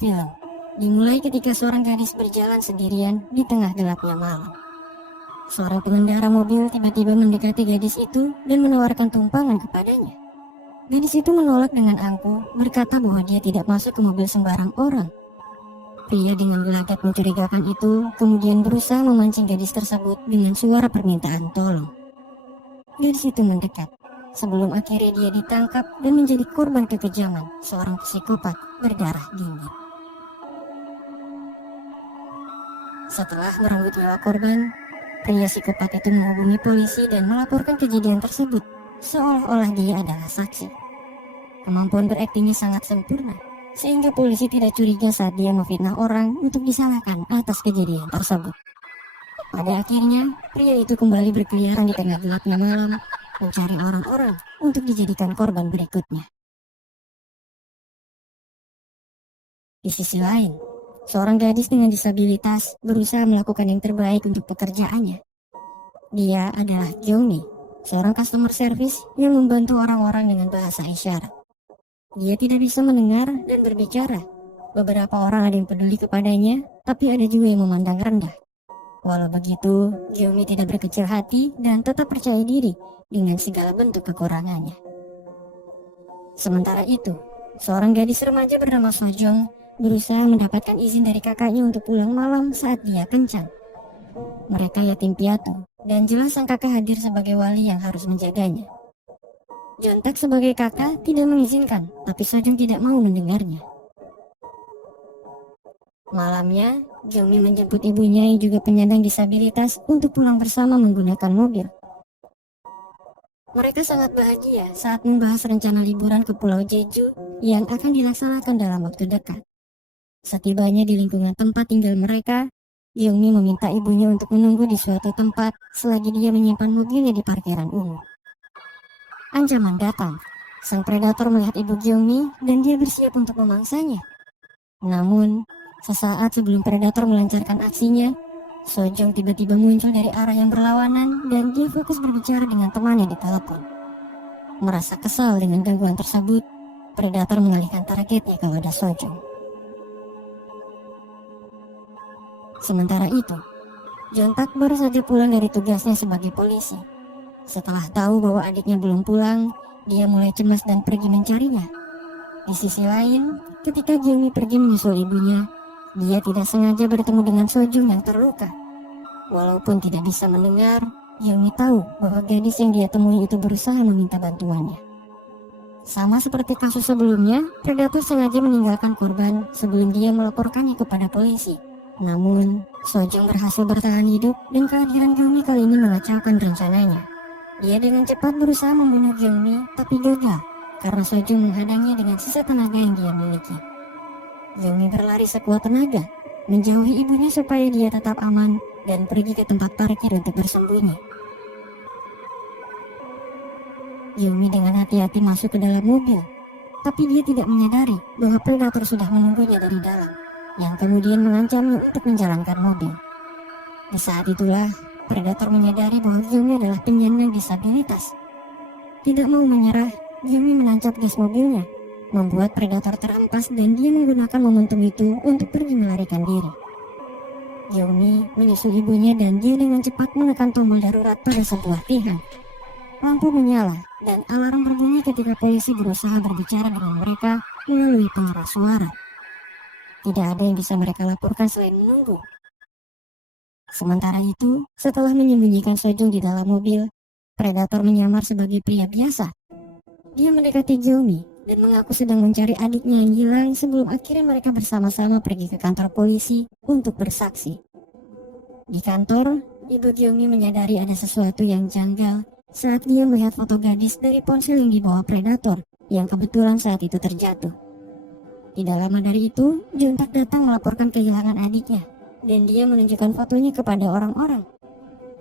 Film dimulai ketika seorang gadis berjalan sendirian di tengah gelapnya malam. Seorang pengendara mobil tiba-tiba mendekati gadis itu dan menawarkan tumpangan kepadanya. Gadis itu menolak dengan angkuh, berkata bahwa dia tidak masuk ke mobil sembarang orang. Pria dengan gelagat mencurigakan itu kemudian berusaha memancing gadis tersebut dengan suara permintaan tolong. Gadis itu mendekat, sebelum akhirnya dia ditangkap dan menjadi korban kekejaman seorang psikopat berdarah dingin. Setelah merenggut nyawa korban, pria psikopat itu menghubungi polisi dan melaporkan kejadian tersebut, seolah-olah dia adalah saksi. Kemampuan beraktingnya sangat sempurna, sehingga polisi tidak curiga saat dia memfitnah orang untuk disalahkan atas kejadian tersebut. Pada akhirnya, pria itu kembali berkeliaran di tengah gelapnya malam, mencari orang-orang untuk dijadikan korban berikutnya. Di sisi lain, seorang gadis dengan disabilitas berusaha melakukan yang terbaik untuk pekerjaannya. Dia adalah Johnny, seorang customer service yang membantu orang-orang dengan bahasa isyarat. Dia tidak bisa mendengar dan berbicara. Beberapa orang ada yang peduli kepadanya, tapi ada juga yang memandang rendah. Walau begitu, Johnny tidak berkecil hati dan tetap percaya diri dengan segala bentuk kekurangannya. Sementara itu, seorang gadis remaja bernama Sojong berusaha mendapatkan izin dari kakaknya untuk pulang malam saat dia kencan. Mereka yatim piatu, dan jelas sang kakak hadir sebagai wali yang harus menjaganya. Jontak sebagai kakak tidak mengizinkan, tapi Sojong tidak mau mendengarnya. Malamnya, Jomi menjemput ibunya yang juga penyandang disabilitas untuk pulang bersama menggunakan mobil. Mereka sangat bahagia saat membahas rencana liburan ke Pulau Jeju yang akan dilaksanakan dalam waktu dekat. Setibanya di lingkungan tempat tinggal mereka, Yomi meminta ibunya untuk menunggu di suatu tempat selagi dia menyimpan mobilnya di parkiran umum. Ancaman datang. Sang predator melihat ibu Yomi dan dia bersiap untuk memangsanya. Namun, sesaat sebelum predator melancarkan aksinya, Sojong tiba-tiba muncul dari arah yang berlawanan dan dia fokus berbicara dengan temannya di telepon. Merasa kesal dengan gangguan tersebut, predator mengalihkan targetnya kepada Sojong. Sementara itu, Jontak baru saja pulang dari tugasnya sebagai polisi. Setelah tahu bahwa adiknya belum pulang, dia mulai cemas dan pergi mencarinya. Di sisi lain, ketika Jomi pergi menyusul ibunya, dia tidak sengaja bertemu dengan Sojong yang terluka. Walaupun tidak bisa mendengar, Jomi tahu bahwa gadis yang dia temui itu berusaha meminta bantuannya. Sama seperti kasus sebelumnya, predator sengaja meninggalkan korban sebelum dia melaporkannya kepada polisi. Namun, Sojong berhasil bertahan hidup dan kehadiran Jomi kali ini mengacaukan rencananya. Dia dengan cepat berusaha membunuh Jomi, tapi gagal karena Sojong menghadangnya dengan sisa tenaga yang dia miliki. Jomi berlari sekuat tenaga, menjauhi ibunya supaya dia tetap aman dan pergi ke tempat parkir untuk bersembunyi. Jomi dengan hati-hati masuk ke dalam mobil, tapi dia tidak menyadari bahwa predator sudah menunggunya dari dalam, yang kemudian mengancamnya untuk menjalankan mobil. Di saat itulah, predator menyadari bahwa Jomi adalah penyandang disabilitas. Tidak mau menyerah, Jomi menancap gas mobilnya, membuat predator terhempas dan dia menggunakan momentum itu untuk pergi melarikan diri. Jomi menyusul ibunya dan dia dengan cepat menekan tombol darurat pada sebuah tiang. Lampu menyala dan alarm berbunyi ketika polisi berusaha berbicara dengan mereka melalui pengeras suara. Tidak ada yang bisa mereka laporkan selain menunggu. Sementara itu, setelah menyembunyikan Sojong di dalam mobil, predator menyamar sebagai pria biasa. Dia mendekati Jomi dan mengaku sedang mencari adiknya yang hilang sebelum akhirnya mereka bersama-sama pergi ke kantor polisi untuk bersaksi. Di kantor, ibu Jomi menyadari ada sesuatu yang janggal saat dia melihat foto gadis dari ponsel yang dibawa predator yang kebetulan saat itu terjatuh. Tidak lama dari itu, Jontak datang melaporkan kehilangan adiknya dan dia menunjukkan fotonya kepada orang-orang.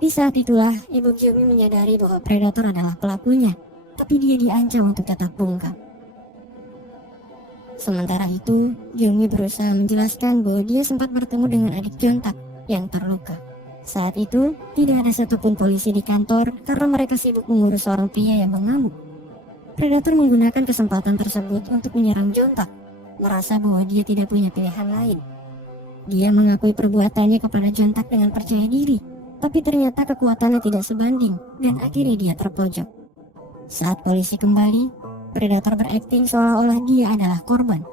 Di saat itulah, ibu Jomi menyadari bahwa predator adalah pelakunya, tapi dia diancam untuk tetap bungkam. Sementara itu, Jomi berusaha menjelaskan bahwa dia sempat bertemu dengan adik Jontak yang terluka. Saat itu, tidak ada satupun polisi di kantor karena mereka sibuk mengurus seorang pria yang mengamuk. Predator menggunakan kesempatan tersebut untuk menyerang Jontak. merasa bahwa dia tidak punya pilihan lain. Dia mengakui perbuatannya kepada Jontak dengan percaya diri, tapi ternyata kekuatannya tidak sebanding dan akhirnya dia terpojok. Saat polisi kembali, predator berakting seolah-olah dia adalah korban.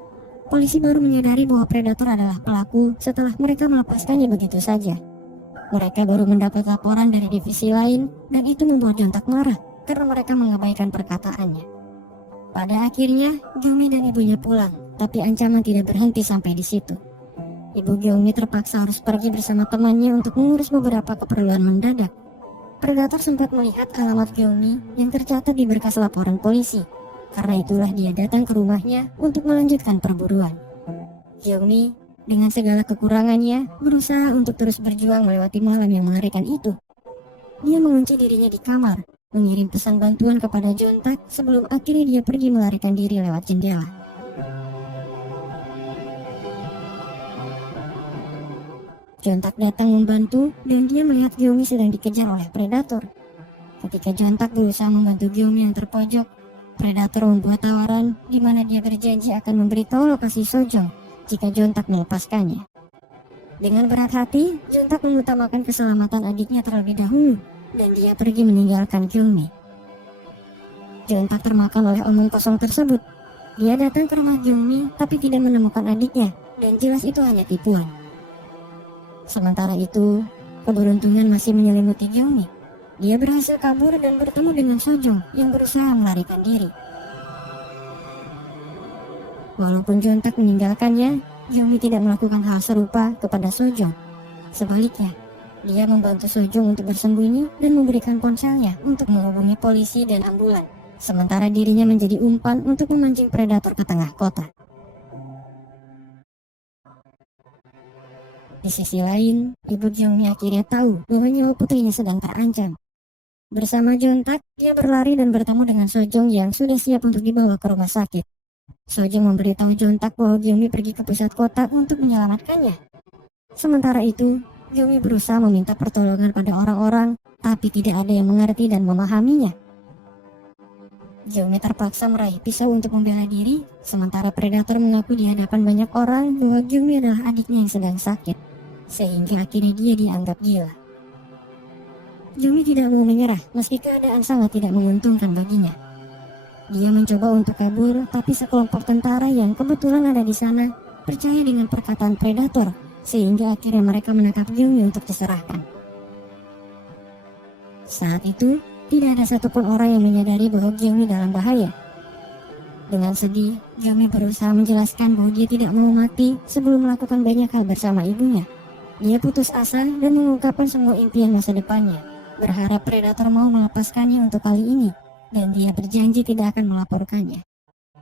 Polisi baru menyadari bahwa predator adalah pelaku setelah mereka melepaskannya begitu saja. Mereka baru mendapat laporan dari divisi lain dan itu membuat Jontak marah karena mereka mengabaikan perkataannya. Pada akhirnya, Gyeongmi dan ibunya pulang, tapi ancaman tidak berhenti sampai di situ. Ibu Gyeongmi terpaksa harus pergi bersama temannya untuk mengurus beberapa keperluan mendadak. Predator sempat melihat alamat Gyeongmi yang tercatat di berkas laporan polisi. Karena itulah dia datang ke rumahnya untuk melanjutkan perburuan. Gyeongmi dengan segala kekurangannya berusaha untuk terus berjuang melewati malam yang mengerikan itu. Dia mengunci dirinya di kamar, mengirim pesan bantuan kepada Jontak sebelum akhirnya dia pergi melarikan diri lewat jendela. Jontak datang membantu dan dia melihat Gyeongmi sedang dikejar oleh predator. Ketika Jontak berusaha membantu Gyeongmi yang terpojok, predator membuat tawaran di mana dia berjanji akan memberitahu lokasi Sojong jika Jontak melepaskannya. Dengan berat hati, Jontak mengutamakan keselamatan adiknya terlebih dahulu dan dia pergi meninggalkan Gyeongmi. Jontak termakan oleh omong kosong tersebut. Dia datang ke rumah Gyeongmi tapi tidak menemukan adiknya dan jelas itu hanya tipuan. Sementara itu, keberuntungan masih menyelimuti Gyeongmi. Dia berhasil kabur dan bertemu dengan Sojong yang berusaha melarikan diri. Walaupun Jontak meninggalkannya, Gyeongmi tidak melakukan hal serupa kepada Sojong. Sebaliknya, dia membantu Sojong untuk bersembunyi dan memberikan ponselnya untuk menghubungi polisi dan ambulan. Sementara dirinya menjadi umpan untuk memancing predator ke tengah kota. Di sisi lain, ibu Gyeongmi akhirnya tahu bahwa nyawa putrinya sedang terancam. Bersama Jontak, dia berlari dan bertemu dengan Sojong yang sudah siap untuk dibawa ke rumah sakit. Sojong memberitahu Jontak bahwa Gyeongmi pergi ke pusat kota untuk menyelamatkannya. Sementara itu, Gyeongmi berusaha meminta pertolongan pada orang-orang, tapi tidak ada yang mengerti dan memahaminya. Gyeongmi terpaksa meraih pisau untuk membela diri, sementara predator mengaku di hadapan banyak orang bahwa Gyeongmi adalah adiknya yang sedang sakit, sehingga akhirnya dia dianggap gila. Gyeongmi tidak mau menyerah meski keadaan sangat tidak menguntungkan baginya. Dia mencoba untuk kabur, tapi sekelompok tentara yang kebetulan ada di sana percaya dengan perkataan predator, sehingga akhirnya mereka menangkap Gyeongmi untuk diserahkan. Saat itu, tidak ada satupun orang yang menyadari bahwa Gyeongmi dalam bahaya. Dengan sedih, Gyeongmi berusaha menjelaskan bahwa dia tidak mau mati sebelum melakukan banyak hal bersama ibunya. Dia putus asa dan mengungkapkan semua impian masa depannya, berharap predator mau melepaskannya untuk kali ini, dan dia berjanji tidak akan melaporkannya.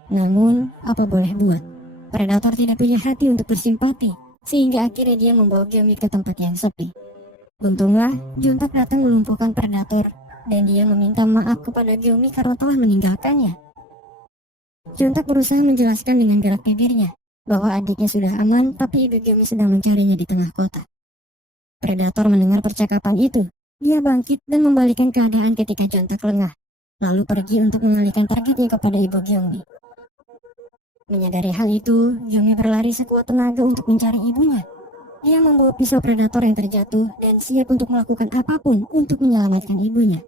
Namun, apa boleh buat, predator tidak punya hati untuk bersimpati, sehingga akhirnya dia membawa Gyeongmi ke tempat yang sepi. Untunglah, Jontak datang melumpuhkan predator, dan dia meminta maaf kepada Gyeongmi karena telah meninggalkannya. Jontak berusaha menjelaskan dengan gerak bibirnya bahwa adiknya sudah aman, tapi ibu Gyeongmi sedang mencarinya di tengah kota. Predator mendengar percakapan itu. Dia bangkit dan membalikkan keadaan ketika Jontak lengah, lalu pergi untuk mengalihkan targetnya kepada ibu Gyeongmi. Menyadari hal itu, Gyeongmi berlari sekuat tenaga untuk mencari ibunya. Dia membawa pisau predator yang terjatuh dan siap untuk melakukan apapun untuk menyelamatkan ibunya.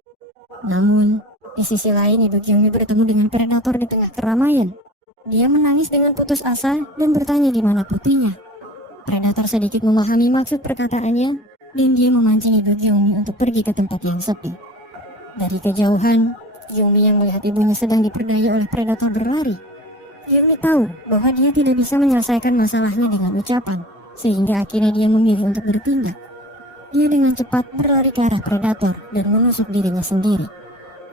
Namun, di sisi lain ibu Gyeongmi bertemu dengan predator di tengah keramaian. Dia menangis dengan putus asa dan bertanya di mana putrinya. Predator sedikit memahami maksud perkataannya dan dia memancing ibu Gyeongmi untuk pergi ke tempat yang sepi. Dari kejauhan, Gyeongmi yang melihat ibunya sedang diperdaya oleh predator berlari. Gyeongmi tahu bahwa dia tidak bisa menyelesaikan masalahnya dengan ucapan, sehingga akhirnya dia memilih untuk bertindak. Dia dengan cepat berlari ke arah predator dan menusuk dirinya sendiri.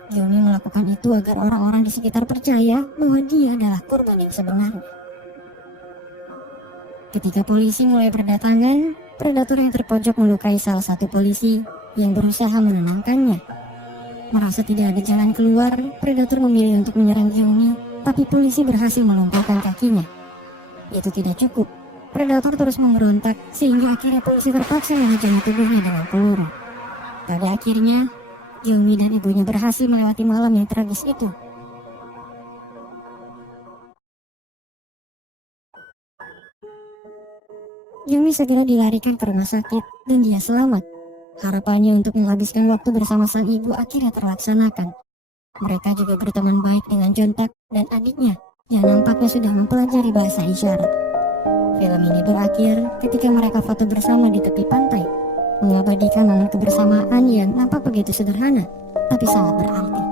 Gyeongmi melakukan itu agar orang-orang di sekitar percaya bahwa dia adalah korban yang sebenarnya. Ketika polisi mulai berdatangan, predator yang terpojok melukai salah satu polisi yang berusaha menenangkannya. Merasa tidak ada jalan keluar, predator memilih untuk menyerang Gyeongmi, tapi polisi berhasil melumpuhkan kakinya. Itu tidak cukup. Predator terus memberontak sehingga akhirnya polisi terpaksa menghujani tubuhnya dengan peluru. Pada akhirnya, Gyeongmi dan ibunya berhasil melewati malam yang tragis itu. Yumi segera dilarikan ke rumah sakit dan dia selamat. Harapannya untuk menghabiskan waktu bersama sang ibu akhirnya terlaksanakan. Mereka juga berteman baik dengan Jontak dan adiknya yang nampaknya sudah mempelajari bahasa isyarat. Film ini berakhir ketika mereka foto bersama di tepi pantai, mengabadikan momen kebersamaan yang nampak begitu sederhana, tapi sangat berarti.